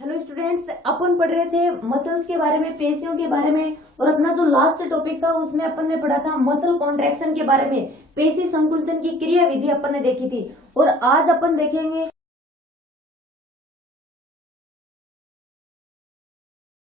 Hello students, अपन पढ़ रहे थे मसल्स के बारे में, पेशियों के बारे में। और अपना जो लास्ट टॉपिक था उसमें अपन ने पढ़ा था मसल कॉन्ट्रैक्शन के बारे में। पेशी संकुचन की क्रिया विधि अपन ने देखी थी। और आज अपन देखेंगे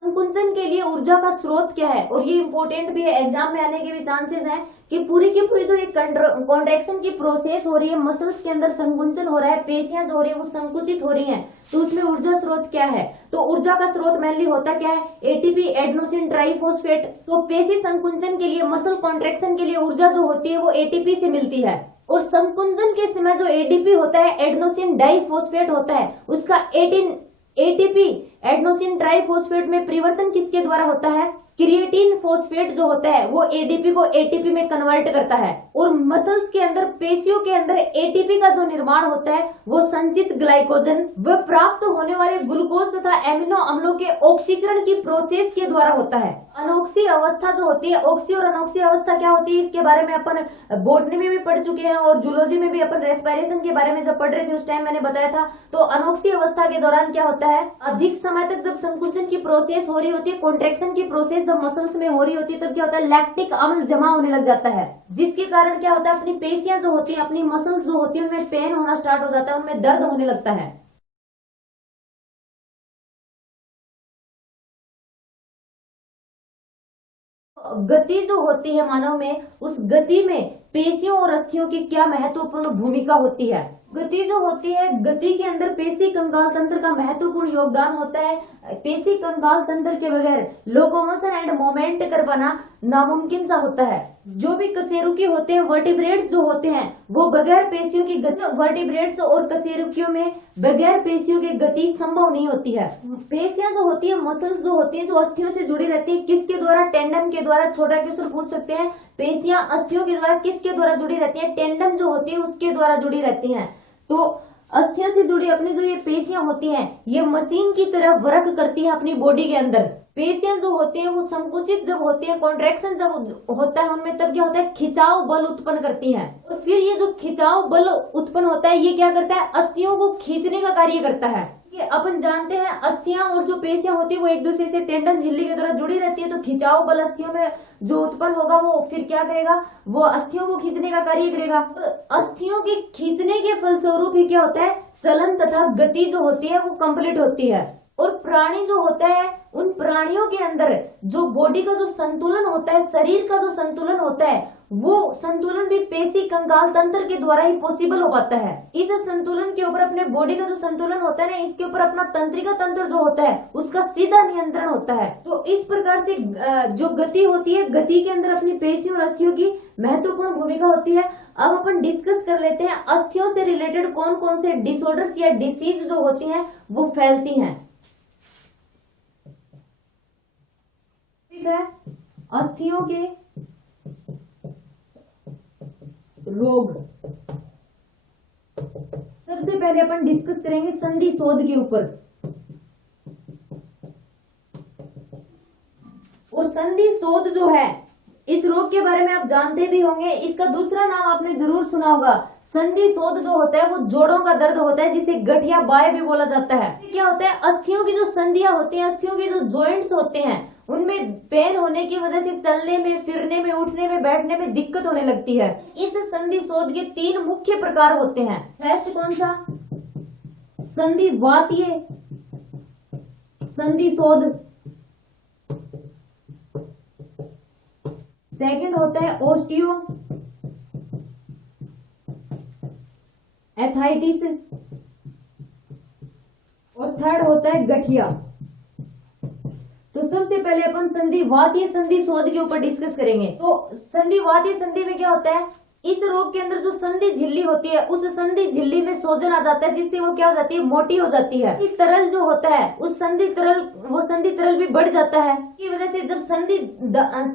संकुचन के लिए ऊर्जा का स्रोत क्या है। और ये इंपॉर्टेंट भी है, एग्जाम में आने के भी चांसेस हैं कि पूरी की पूरी जो ये कॉन्ट्रैक्शन की प्रोसेस हो रही है, मसल्स के अंदर संकुचन हो रहा है, पेशियां जो हो रही है वो संकुचित हो रही हैं, तो उसमें ऊर्जा स्रोत क्या है। तो ऊर्जा का स्रोत मेनली होता क्या है? ATP, adenosine triphosphate. तो पेशी संकुचन के लिए, मसल कॉन्ट्रैक्शन के लिए ऊर्जा जो होती है वो एटीपी से मिलती है। और संकुचन के समय जो एडीपी होता है, एडेनोसिन डाइफॉस्फेट होता है, उसका 18 एटीपी एडेनोसिन ट्राइफॉस्फेट में परिवर्तन किसके द्वारा होता है? क्रिएटिन फॉस्फेट जो होता है वो एडीपी को एटीपी में कन्वर्ट करता है। और मसल्स के अंदर, पेशियों के अंदर एटीपी का जो निर्माण होता है वो संचित ग्लाइकोजन व प्राप्त होने वाले ग्लूकोज तथा एमिनो अम्लों के ऑक्सीकरण की प्रोसेस के द्वारा होता है। अनोक्सी अवस्था जो होती है, ऑक्सी और अनोक्सी अवस्था क्या होती है, इसके बारे में अपन बॉटनी में भी पढ़ चुके हैं और जूलॉजी में भी अपन रेस्पिरेशन के बारे में जब पढ़ रहे थे उस टाइम मैंने बताया था। तो अनोक्सी अवस्था के दौरान क्या होता है, अधिक समय तक जब संकुचन की प्रोसेस हो रही होती है, कॉन्ट्रैक्शन की प्रोसेस जब मसल्स में हो रही होती है, तब क्या होता है, लैक्टिक अम्ल जमा होने लग जाता है, जिसके कारण क्या होता है, अपनी पेशियां जो होती है, अपनी मसल्स जो होती है, उनमें पेन होना स्टार्ट हो जाता है, उनमें दर्द होने लगता है। गति जो होती है मानव में, उस गति में पेशियों और अस्थियों की क्या महत्वपूर्ण भूमिका होती है। गति जो होती है, गति के अंदर पेशी कंकाल तंत्र का महत्वपूर्ण योगदान होता है। पेशी कंकाल तंत्र के बगैर लोकोमोशन एंड मोमेंट कर पाना नामुमकिन सा होता है। जो भी कशेरुकी होते हैं, वर्टिब्रेट्स जो होते हैं, वो बगैर पेशियों की गति, वर्टिब्रेट्स और कशेरुकियों में बगैर पेशियों की गति संभव नहीं होती है। पेशियां जो होती है, मसल्स जो होती है, जो अस्थियों से जुड़ी रहती है, किसके द्वारा? टेंडन के द्वारा। छोटा क्वेश्चन पूछ सकते हैं, पेशियां अस्थियों के द्वारा किसके द्वारा जुड़ी रहती है? टेंडन जो होती है उसके द्वारा जुड़ी रहती है। तो अस्थियों से जुड़ी अपनी जो ये पेशियां होती हैं, ये मशीन की तरह वर्क करती है अपनी बॉडी के अंदर। पेशियां जो होती हैं वो संकुचित जब होती है, कॉन्ट्रैक्शन जब होता है उनमें, तब क्या होता है, खिंचाव बल उत्पन्न करती हैं। और फिर ये जो खिंचाव बल उत्पन्न होता है, ये क्या करता है? अस्थियों को खींचने का कार्य करता है। ये अपन जानते हैं, अस्थियां और जो पेशियां होती है वो एक दूसरे से टेंडन झिल्ली के द्वारा जुड़ी रहती है। तो खिंचाव बल अस्थियों में जो उत्पन्न होगा वो फिर क्या करेगा, वो अस्थियों को खींचने का कार्य करेगा। अस्थियों के खींचने के फलस्वरूप ही क्या होता है, चलन तथा गति जो होती है वो कंप्लीट होती है। और प्राणी जो होता है, उन प्राणियों के अंदर जो बॉडी का जो संतुलन होता है, शरीर का जो संतुलन होता है, वो संतुलन भी पेशी कंकाल तंत्र के द्वारा ही पॉसिबल हो पाता है। इस संतुलन के ऊपर, अपने बॉडी का जो संतुलन होता है ना, इसके ऊपर अपना तंत्रिका तंत्र जो होता है उसका सीधा नियंत्रण होता है। तो इस प्रकार से जो गति होती है, गति के अंदर अपनी पेशियों और अस्थियों की महत्वपूर्ण भूमिका होती है। अब अपन डिस्कस कर लेते हैं अस्थियों से रिलेटेड कौन कौन से डिसऑर्डर्स या डिसीज जो होती हैं वो फैलती हैं। ठीक है, अस्थियों के रोग। सबसे पहले अपन डिस्कस करेंगे संधि शोध के ऊपर। और संधि शोध जो है, इस रोग के बारे में आप जानते भी होंगे, इसका दूसरा नाम आपने जरूर सुना होगा। संधि शोध जो होता है वो जोड़ों का दर्द होता है, जिसे गठिया बाय भी बोला जाता है। क्या होता है, अस्थियों की जो संधियां होती हैं, अस्थियों के जो जॉइंट्स होते हैं, उनमें पेन होने की वजह से चलने में, फिरने में, उठने में, बैठने में दिक्कत होने लगती है। इस संधि शोध के 3 मुख्य प्रकार होते हैं। फर्स्ट कौन सा? संधिवातीय संधि शोध। सेकंड होता है ओस्टियो एथाइटिस। और थर्ड होता है गठिया। तो सबसे पहले अपन संधिवातीय संधि शोध के ऊपर डिस्कस करेंगे। तो संधिवातीय संधि में क्या होता है, इस रोग के अंदर जो संधि झिल्ली होती है, उस संधि झिल्ली में सोजन आ जाता है, जिससे वो क्या हो जाती है, मोटी हो जाती है। इस तरल जो होता है, उस संधि तरल, वो संधि तरल भी बढ़ जाता है। इसकी वजह से जब संधि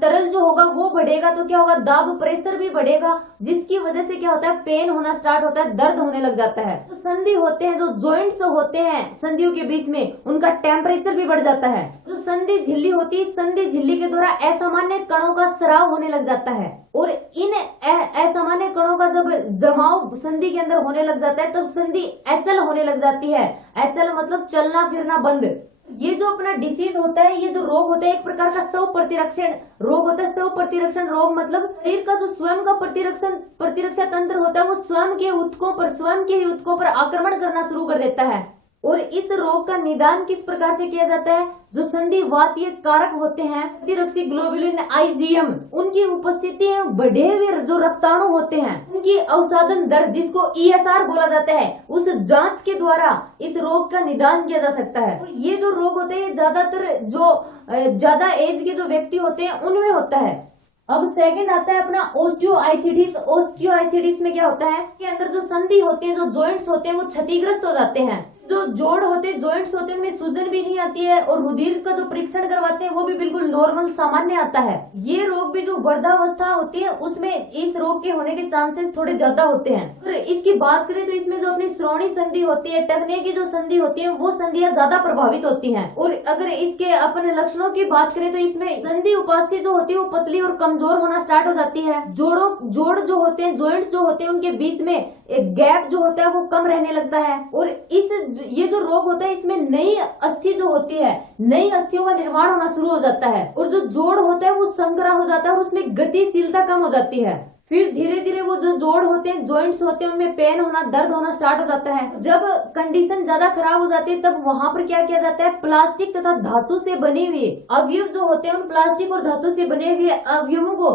तरल जो होगा वो बढ़ेगा, तो क्या होगा, दाब प्रेशर भी बढ़ेगा, जिसकी वजह से क्या होता है, पेन होना स्टार्ट होता है, दर्द होने लग जाता है। तो संधि होते हैं, जो जॉइंट्स होते हैं संधियों के बीच में, उनका टेम्परेचर भी बढ़ जाता है। जो संधि झिल्ली होती है, संधि झिल्ली के द्वारा असामान्य कणों का स्राव होने लग जाता है। और इन असामान्य कणों का जब जमाव संधि के अंदर होने लग जाता है तब संधि अचल होने लग जाती है। अचल मतलब चलना फिरना बंद। ये जो अपना डिसीज होता है, ये जो रोग होता है, एक प्रकार का स्व प्रतिरक्षण रोग होता है। स्व प्रतिरक्षण रोग मतलब शरीर का जो स्वयं का प्रतिरक्षा तंत्र होता है वो स्वयं के ही ऊतकों पर आक्रमण करना शुरू कर देता है। और इस रोग का निदान किस प्रकार से किया जाता है? जो संधिवातीय कारक होते हैं, प्रतिरक्षी ग्लोबुलिन आईजीएम, उनकी उपस्थिति में बढ़े हुए जो रक्ताणु होते हैं, उनकी अवसादन दर, जिसको ईएसआर बोला जाता है, उस जांच के द्वारा इस रोग का निदान किया जा सकता है। और ये जो रोग होते हैं ज्यादातर जो ज्यादा एज के जो व्यक्ति होते हैं उनमें होता है। अब सेकंड आता है अपना ओस्टियोआर्थराइटिस। ओस्टियोआर्थराइटिस में क्या होता है कि अंदर जो संधि होते हैं, जो जॉइंट्स होते हैं, वो क्षतिग्रस्त हो जाते हैं। जो जोड़ होते हैं, जॉइंट्स होते हैं, उनमें सूजन भी नहीं आती है और रुधिर का जो परीक्षण करवाते हैं वो भी बिल्कुल नॉर्मल सामान्य आता है। ये रोग भी जो वृद्धावस्था होती है उसमें इस रोग के होने के चांसेस थोड़े ज्यादा होते हैं। अगर इसकी बात करें तो इसमें जो अपनी श्रोणी संधि होती है, टखने की जो संधि होती है, वो संधियां ज्यादा प्रभावित होती हैं। और अगर इसके अपने लक्षणों की बात करें तो इसमें संधि उपास्थि जो होती है वो पतली और कमजोर होना स्टार्ट हो जाती है। जोड़ जो होते हैं, जॉइंट्स जो होते हैं, उनके बीच में एक गैप जो होता है वो कम रहने लगता है। और ये जो रोग होता है इसमें नई अस्थि जो होती है, नई अस्थियों का निर्माण होना शुरू हो जाता है और जो जोड़ होता है वो संकरा हो जाता है और उसमें गतिशीलता कम हो जाती है। फिर धीरे धीरे वो जो जोड़ होते हैं, जॉइंट्स होते हैं, उनमें पेन होना, दर्द होना स्टार्ट हो जाता है। जब कंडीशन ज्यादा खराब हो जाती है तब वहां पर क्या किया जाता है, प्लास्टिक तथा धातु से बने हुए अवयव जो होते हैं, उन प्लास्टिक और धातु से बने हुए अवयवों को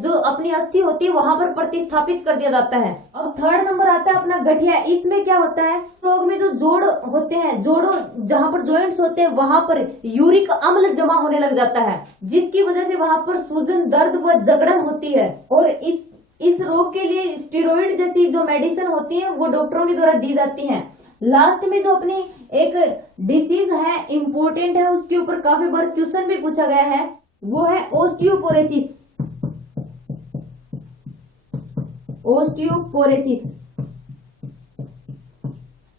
जो अपनी अस्थि होती है वहां पर प्रतिस्थापित कर दिया जाता है। अब थर्ड नंबर आता है अपना गठिया। इसमें क्या होता है, रोग में जो जोड़ होते हैं, जोड़ों जहाँ पर जॉइंट्स होते हैं वहां पर यूरिक अम्ल जमा होने लग जाता है, जिसकी वजह से वहां पर सूजन, दर्द व जकड़न होती है। और इस रोग के लिए स्टेरॉइड जैसी जो मेडिसिन होती है वो डॉक्टरों के द्वारा दी जाती हैं। लास्ट में जो अपनी एक डिसीज है, इम्पोर्टेंट है, उसके ऊपर काफी बार क्वेश्चन भी पूछा गया है, वो है ओस्टियोपोरोसिस। ओस्टियोपोरोसिस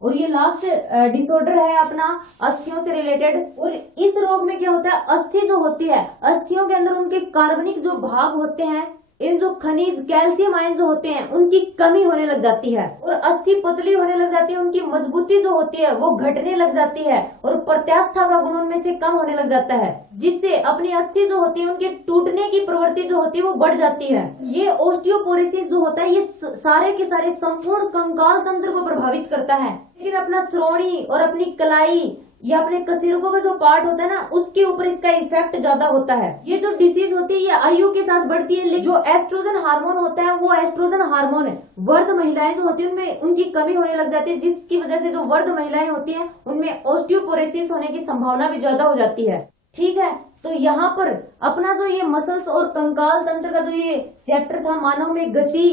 और ये लास्ट डिसऑर्डर है अपना अस्थियों से रिलेटेड। और इस रोग में क्या होता है, अस्थि जो होती है, अस्थियों के अंदर उनके कार्बनिक जो भाग होते हैं, इन जो खनिज कैल्शियम आयन जो होते हैं उनकी कमी होने लग जाती है और अस्थि पतली होने लग जाती है। उनकी मजबूती जो होती है वो घटने लग जाती है और प्रत्यास्था का गुण उनमें से कम होने लग जाता है, जिससे अपनी अस्थि जो होती है उनके टूटने की प्रवृत्ति जो होती है वो बढ़ जाती है। ये ओस्टियोपोरोसिस जो होता है ये सारे के सारे संपूर्ण कंकाल तंत्र को प्रभावित करता है, लेकिन अपना श्रोणी और अपनी कलाई या अपने कशेरुकों का जो पार्ट होता है ना, उसके ऊपर इसका इफेक्ट ज्यादा होता है। ये जो डिसीज होती है ये आयु के साथ बढ़ती है, लेकिन जो एस्ट्रोजन हार्मोन होता है वो एस्ट्रोजन हार्मोन वर्ध महिलाएं जो होती है उनमें उनकी कमी होने लग जाती है, जिसकी वजह से जो वर्ध महिलाएं होती हैं उनमें ओस्टियोपोरोसिस होने की संभावना भी ज्यादा हो जाती है। ठीक है, तो यहाँ पर अपना जो ये मसल्स और कंकाल तंत्र का जो ये चैप्टर था, मानव में गति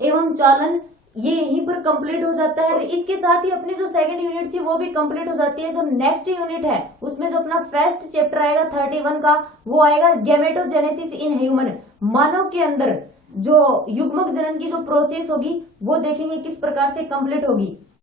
एवं चालन, ये यहीं पर कंप्लीट हो जाता है। और इसके साथ ही अपनी जो सेकंड यूनिट थी वो भी कंप्लीट हो जाती है। जो नेक्स्ट यूनिट है उसमें जो अपना फर्स्ट चैप्टर आएगा 31 का, वो आएगा गैमेटोजेनेसिस इन ह्यूमन। मानव के अंदर जो युग्मक जनन की जो प्रोसेस होगी वो देखेंगे किस प्रकार से कंप्लीट होगी।